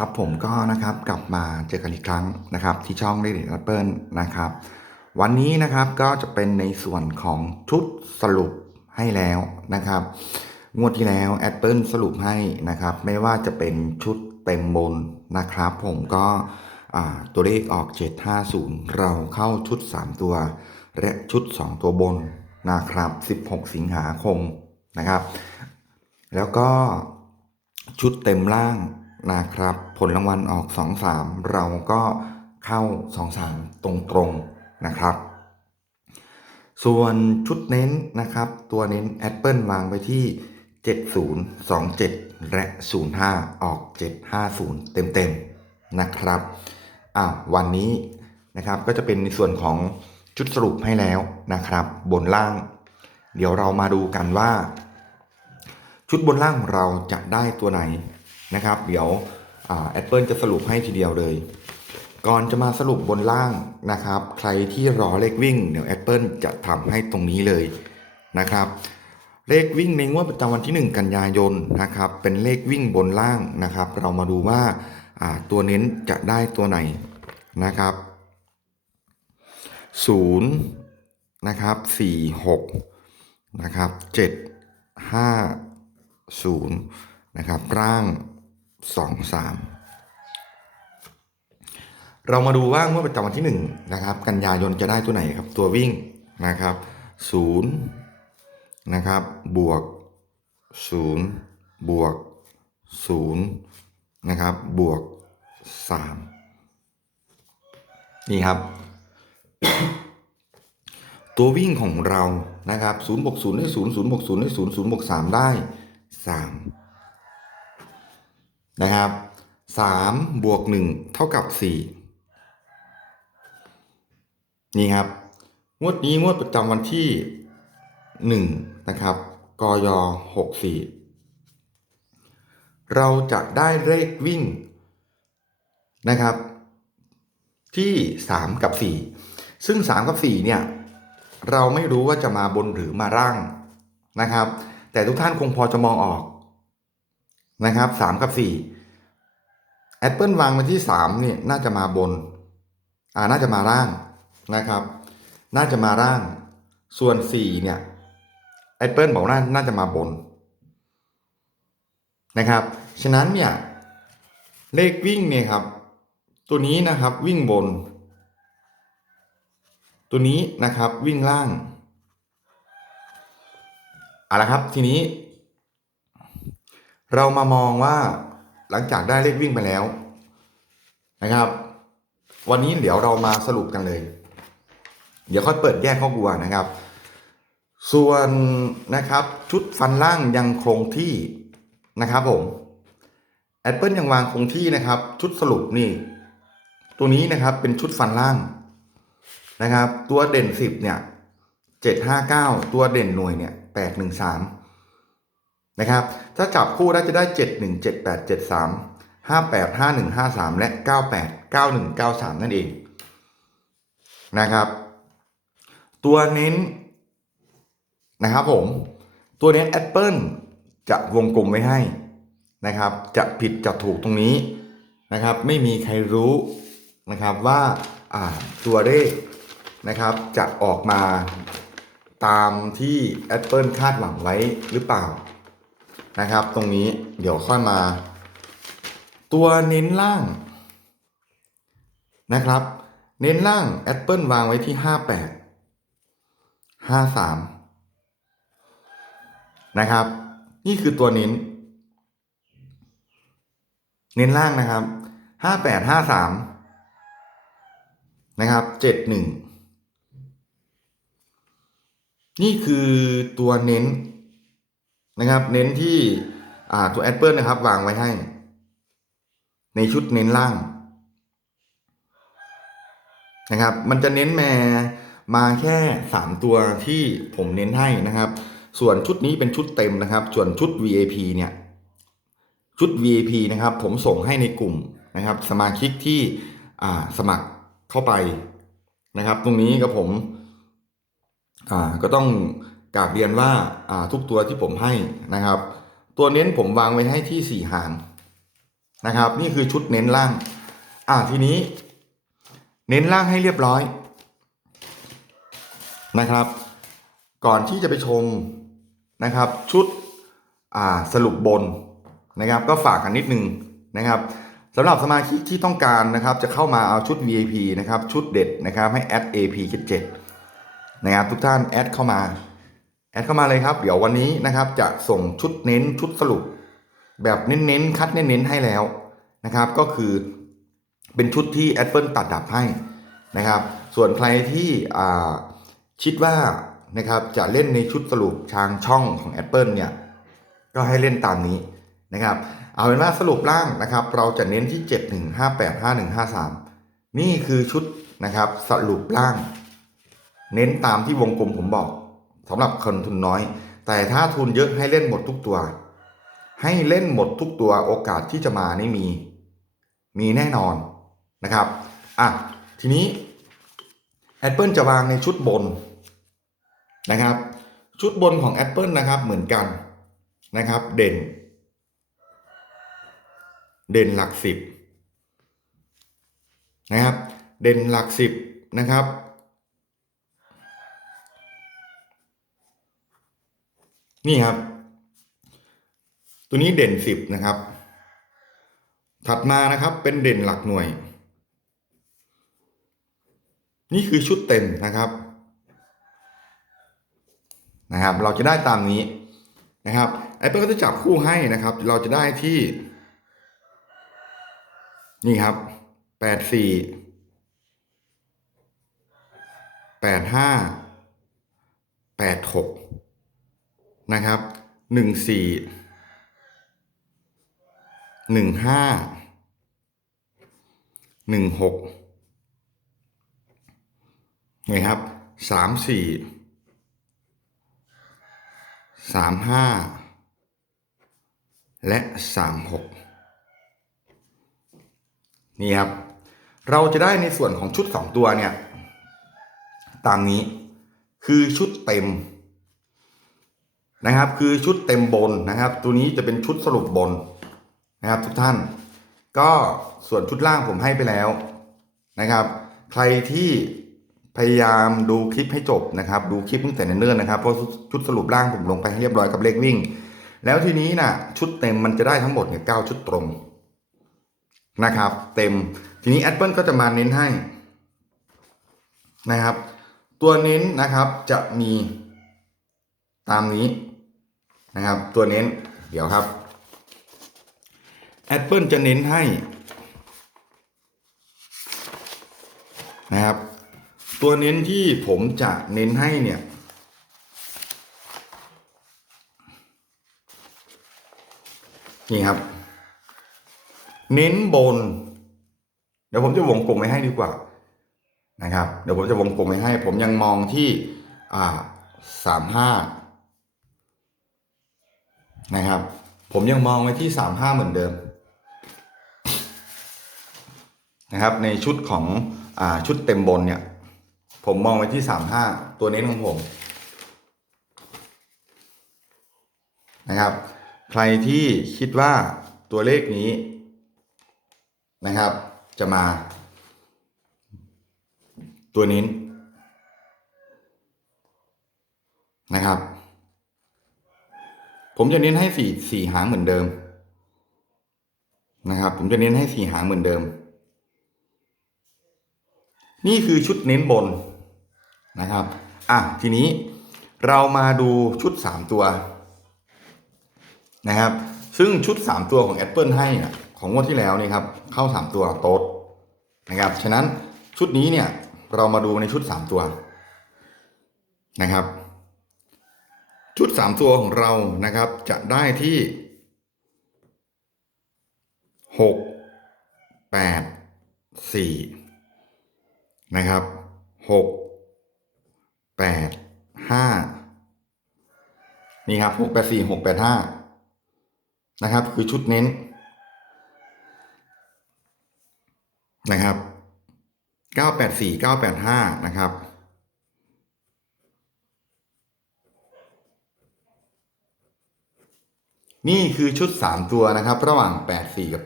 ครับผมก็นะครับกลับมาเจอกันอีกครั้งนะครับ ที่ช่องเล่นแอปเปิลนะครับ วันนี้นะครับก็จะเป็นในส่วนของชุดสรุปให้แล้วนะครับ งวดที่แล้วแอปเปิลสรุปให้นะครับ ไม่ว่าจะเป็นชุดเต็มบนนะครับ ผมก็ตัวเลขออก 750 เราเข้าชุด 3 ตัว และชุด 2 ตัวบนนะครับ 16 สิงหาคมนะครับ แล้วก็ชุดเต็มล่าง นะครับ ผลรางวัลออก 2 3 เราก็เข้า 2 3 ตรงๆนะครับ ส่วนชุดเน้นนะครับ ตัวเน้น Apple วางไว้ที่ 7027 และ 05 ออก 750 เต็มๆนะครับอ้าววันนี้นะครับก็จะเป็นในส่วนของชุดสรุปให้แล้วนะครับ บนล่าง เดี๋ยวเรามาดูกันว่า ชุดบนล่างของเราจะได้ตัวไหน นะครับ เดี๋ยวแอปเปิลจะสรุปให้ทีเดียวเลย ก่อนจะมาสรุปบนล่างนะครับ ใครที่รอเลขวิ่งเดี๋ยว Apple จะทำให้ตรงนี้เลยนะครับ เลขวิ่งในงวดประจำวันที่ 1 กันยายนนะครับ เป็นเลขวิ่งบนล่างนะครับ เรามาดูว่าอ่าตัวเน้นจะได้ตัวไหนนะครับ0นะครับ4 6นะครับ7 5 0นะครับร่าง 2 3เรามาดูว่างวดประจำวันที่1นะครับ กันยายนจะได้ตัวไหนครับ ตัววิ่งนะครับ0นะครับ บวก0บวก0นะครับ บวก3นี่ครับ ตัววิ่งของเรานะครับ0บวก0ได้0 0บวก0ได้0 0บวก3ได้3 นะครับ3บวก1เท่ากับ 4 นี่ครับ งวดนี้งวดประจำวันที่ 1 นะครับกย64 เราจะได้เลขวิ่งนะครับ ที่ 3 กับ 4 ซึ่ง 3 กับ 4 เนี่ย เราไม่รู้ว่าจะมาบนหรือมาร่างนะครับ แต่ทุกท่านคงพอจะมองออก นะครับ3กับ4 Apple วางมาที่3เนี่ยน่าจะมาบน อ่าน่าจะมาร่างนะครับ น่าจะมาร่าง ส่วน4เนี่ย Apple บอกน่าน่าจะมาบนนะครับ ฉะนั้นเนี่ยเลขวิ่งเนี่ยครับ ตัวนี้นะครับวิ่งบน ตัวนี้นะครับวิ่งล่างเอาละครับทีนี้ เรามามองว่าหลังจากได้เลขวิ่งไปแล้วนะครับ วันนี้เดี๋ยวเรามาสรุปกันเลย เดี๋ยวค่อยเปิดแยกข้อกลัวนะครับ ส่วนนะครับชุดฟันล่างยังคงที่นะครับผม Apple ยังวางคงที่นะครับ ชุดสรุปนี่ ตัวนี้นะครับเป็นชุดฟันล่างนะครับ ตัวเด่น10เนี่ย759ตัวเด่นหน่วยเนี่ย813น นะครับ ถ้าจับคู่ได้จะได้ 71 78 73 58 51 53 และ 98 91 93 นั่นเองนะครับ ตัวเน้นนะครับผม ตัวเน้น Apple จะวงกลมไว้ให้นะครับ จะผิดจะถูกตรงนี้นะครับ ไม่มีใครรู้นะครับว่าอ่าตัวเลขนะครับจะออกมาตามที่ Apple คาดหวังไว้หรือเปล่า นะครับ ตรงนี้เดี๋ยวค่อยมา ตัวเน้นล่างนะครับ เน้นล่าง Apple วางไว้ที่ 58 53 นะครับ นี่คือตัวเน้น เน้นล่างนะครับห้าแปดห้าสามนะครับเจ็ดหนึ่งนี่คือตัวเน้น นะครับ เน้นที่ตัว Apple นะครับ วางไว้ให้ ในชุดเน้นล่างนะครับ มันจะเน้นแมมาแค่สามตัวที่ผมเน้นให้นะครับ ส่วนชุดนี้เป็นชุดเต็มนะครับ ส่วนชุด VAP เนี่ยชุด VIP นะครับ ผมส่งให้ในกลุ่มนะครับ สมาชิกที่สมัครเข้าไปนะครับ ตรงนี้กับผมก็ต้อง กราบเรียนว่าทุกตัวที่ผมให้นะครับ ตัวเน้นผมวางไว้ให้ที่สี่หางนะครับ นี่คือชุดเน้นล่าง อ่าทีนี้ เน้นล่างให้เรียบร้อยนะครับ ก่อนที่จะไปชมนะครับ ชุดสรุปบนนะครับ ก็ฝากกันนิดนึงนะครับสำหรับสมาชิกที่ต้องการนะครับ จะเข้ามาเอาชุด VIP นะครับ ชุดเด็ดนะครับให้แอด AP 77นะครับทุกท่านแอดเข้ามา ดเข้ามาเลยครับ เดี๋ยววันนี้นะครับจะส่งชุดเน้นชุดสรุป แบบเน้นๆคัดเน้นๆให้แล้วนะครับ ก็คือเป็นชุดที่แอดเปิลตัดดับให้นะครับ ส่วนใครที่คิดว่านะครับจะเล่นในชุดสรุปทางช่องของ Apple เนี่ยก็ให้เล่นตามนี้นะครับ เอาเป็นว่าสรุปล่างนะครับ เราจะเน้นที่ 7 1 5 8 5 1 5 3 นี่คือชุดนะครับสรุปล่าง เน้นตามที่วงกลมผมบอก สำหรับคนทุนน้อย แต่ถ้าทุนเยอะให้เล่นหมดทุกตัว ให้เล่นหมดทุกตัวโอกาสที่จะมานี่มี มีแน่นอนนะครับอะทีนี้ Apple จะวางในชุดบนนะครับ ชุดบนของ Apple นะครับเหมือนกันนะครับ เด่น เด่นหลักสิบนะครับ เด่นหลักสิบนะครับ นี่ครับ ตัวนี้เด่นสิบนะครับ ถัดมานะครับเป็นเด่นหลักหน่วย นี่คือชุดเต็มนะครับนะครับ เราจะได้ตามนี้นะครับไอเปิลก็จะจับคู่ให้นะครับ เราจะได้ที่ นี่ครับแปดสี่แปดห้าแปดหก นะครับหนึ่งสี่หนึ่งห้าหนึ่งหกนี่ครับสามสี่สามห้าและสามหกนี่ครับ เราจะได้ในส่วนของชุดสองตัวเนี่ย ตามนี้คือชุดเต็ม นะครับ คือชุดเต็มบนนะครับ ตัวนี้จะเป็นชุดสรุปบนนะครับ ทุกท่าน ก็ส่วนชุดล่างผมให้ไปแล้วนะครับ ใครที่พยายามดูคลิปให้จบนะครับ ดูคลิปตั้งแต่เนิ่นๆนะครับเพราะชุดสรุปล่างผมลงไปให้เรียบร้อยกับเลขวิ่ง แล้วทีนี้นะ่ะ ชุดเต็มมันจะได้ทั้งหมดเนี่ยเก้าชุดตรงนะครับ เต็มทีนี้ Apple ก็จะมาเน้นให้นะครับ ตัวเน้นนะครับจะมีตามนี้ นะครับ ตัวเน้นเดี๋ยวครับ Apple จะเน้นให้นะครับ ตัวเน้นที่ผมจะเน้นให้เนี่ยนี่ครับ เน้นบน เดี๋ยวผมจะวงกลมไว้ให้ดีกว่านะครับ เดี๋ยวผมจะวงกลมไว้ให้ ผมยังมองที่อ่าสามห้า นะครับ ผมยังมองไว้ที่สามห้าเหมือนเดิมนะครับ ในชุดของอชุดเต็มบนเนี่ย ผมมองไว้ที่สามห้าตัวเน้นของผมนะครับ ใครที่คิดว่าตัวเลขนี้นะครับ จะมา ตัวนี้นะครับ ผมจะเน้นให้สี่สี่หางเหมือนเดิม นะครับ ผมจะเน้นให้สี่หางเหมือนเดิม นี่คือชุดเน้นบนนะครับ อะทีนี้เรามาดูชุดสามตัวนะครับ ซึ่งชุดสามตัวของ Apple ให้นะของงวดที่แล้วนี่ครับ เข้าสามตัวโต๊ดนะครับ ฉะนั้นชุดนี้เนี่ยเรามาดูในชุดสามตัวนะครับ ชุดสามตัวของเรานะครับจะได้ที่หกแปดสี่นะครับหกแปดห้านี่ครับหกแปดสี่หกแปดห้านะครับ คือชุดเน้นนะครับเก้าแปดสี่เก้าแปดห้านะครับ นี่คือชุด 3 ตัวนะครับ ระหว่าง 84 กับ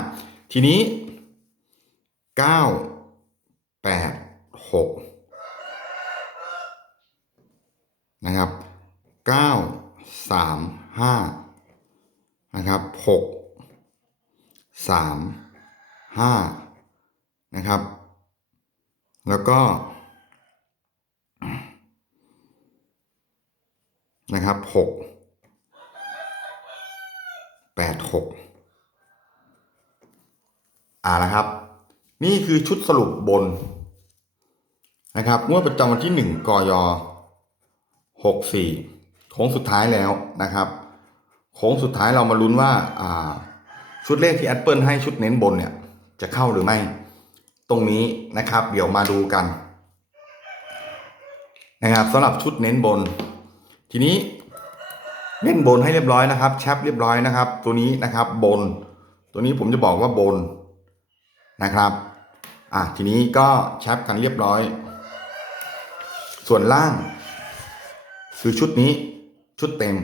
85 ทีนี้ 9 8 6 นะครับ 9 3 5 นะครับ 6 3 5 นะครับ แล้วก็นะครับหก แปดหกอ่านะครับ นี่คือชุดสรุปบนนะครับงวดประจำวันที่หนึ่งกยหกสี่โค้งสุดท้ายแล้วนะครับโค้งสุดท้ายเรามาลุ้นว่าอ่า ชุดเลขที่แอปเปิลให้ชุดเน้นบนเนี่ย จะเข้าหรือไม่ ตรงนี้นะครับ เดี๋ยวมาดูกันนะครับสำหรับชุดเน้นบน ทีนี้ เน้นบนให้เรียบร้อยนะครับ แชปเรียบร้อยนะครับ ตัวนี้นะครับบน ตัวนี้ผมจะบอกว่าบนนะครับอะทีนี้ก็แชปกันเรียบร้อย ส่วนล่าง คือชุดนี้ชุดเต็ม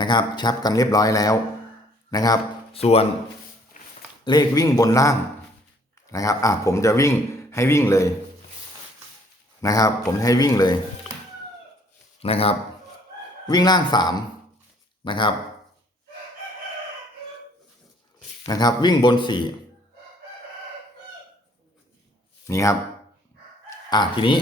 นะครับแชปกันเรียบร้อยแล้วนะครับ ส่วนเลขวิ่งบนล่างนะครับอะผมจะวิ่งให้วิ่งเลยนะครับ ผมให้วิ่งเลยนะครับ วิ่งล่างสาม นะครับนะครับ วิ่งบนสี่นี่ครับ อะทีนี้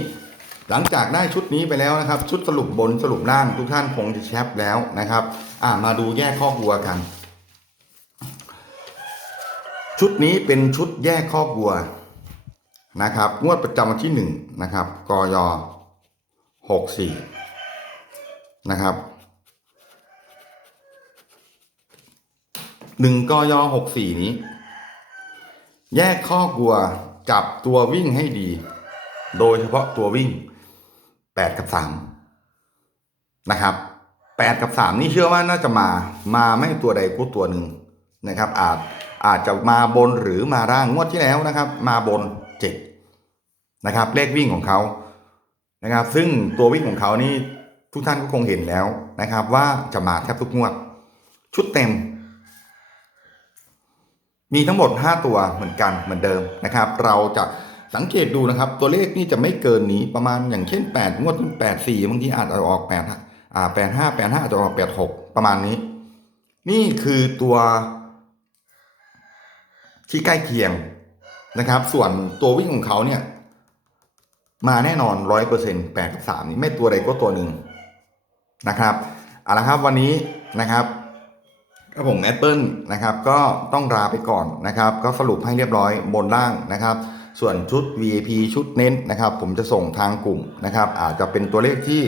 หลังจากได้ชุดนี้ไปแล้วนะครับ ชุดสรุปบนสรุปล่างทุกท่านคงจะแชปแล้วนะครับ อะมาดูแยกข้อวัวกัน ชุดนี้เป็นชุดแยกข้อวัวนะครับ งวดประจำวันที่หนึ่งนะครับกยหกสี่นะครับ หนึ่งกยหกสี่นี้ แยกข้อกลัวจับตัววิ่งให้ดี โดยเฉพาะตัววิ่งแปดกับสามนะครับแปดกับสามนี่เชื่อว่าน่าจะมามาไม่ตัวใดก็ตัวหนึ่งนะครับ อาจอาจจะมาบนหรือมาร่างงวดที่แล้วนะครับ มาบนเจ็ดนะครับ เลขวิ่งของเขานะครับ ซึ่งตัววิ่งของเขานี่ทุกท่านก็คงเห็นแล้วนะครับ ว่าจะมาแทบทุกงวด ชุดเต็ม มีทั้งหมด 5 ตัวเหมือนกันเหมือนเดิมนะครับ เราจะสังเกตดูนะครับ ตัวเลขนี่จะไม่เกินนี้ประมาณอย่างเช่น 8 งวด 8 4บางทีอาจจะออก8อ่า8 5 8 5อาจจะออก 8 6 ประมาณนี้ นี่คือตัวที่ใกล้เคียงนะครับ ส่วนตัววิ่งของเขาเนี่ยมาแน่นอนร้อยเปอร์เซ็นต์แปดกับสามนี่ไม่ตัวใดก็ตัวหนึ่งนะครับเอาละครับวันนี้นะครับ ก็ผมแอปเปิลนะครับก็ต้องลาไปก่อนนะครับ ก็สรุปให้เรียบร้อยบนล่างนะครับ ส่วนชุด VIP ชุดเน้นนะครับ ผมจะส่งทางกลุ่มนะครับ อาจจะเป็นตัวเลขที่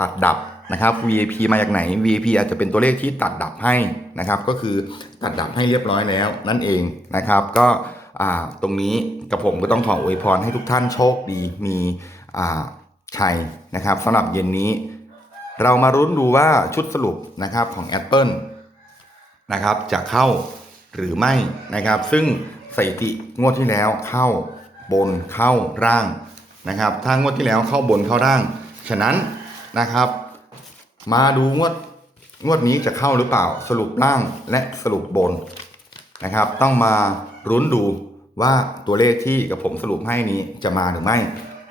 ตัดดับนะครับ VIP มาจากไหน VIP อาจจะเป็นตัวเลขที่ตัดดับให้นะครับ ก็คือตัดดับให้เรียบร้อยแล้วนั่นเองนะครับ ก็ตรงนี้กับผมก็ต้องขออวยพรให้ทุกท่านโชคดีมีชัยนะครับสำหรับเย็นนี้ เรามารุ้นดูว่าชุดสรุปนะครับของ Apple นะครับจะเข้าหรือไม่นะครับ ซึ่งสถิติงวดที่แล้วเข้าบนเข้าร่างนะครับถ้างวดที่แล้วเข้าบนเข้าร่าง ฉะนั้นนะครับ มาดูงวดงวดนี้จะเข้าหรือเปล่าสรุปล่างและสรุปบนนะครับ ต้องมารุ้นดูว่าตัวเลขที่กับผมสรุปให้นี้จะมาหรือไม่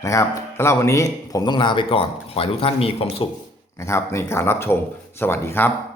นะครับสำหรับวันนี้ผมต้องลาไปก่อน ขอให้ทุกท่านมีความสุขนะครับ ในการรับชมสวัสดีครับ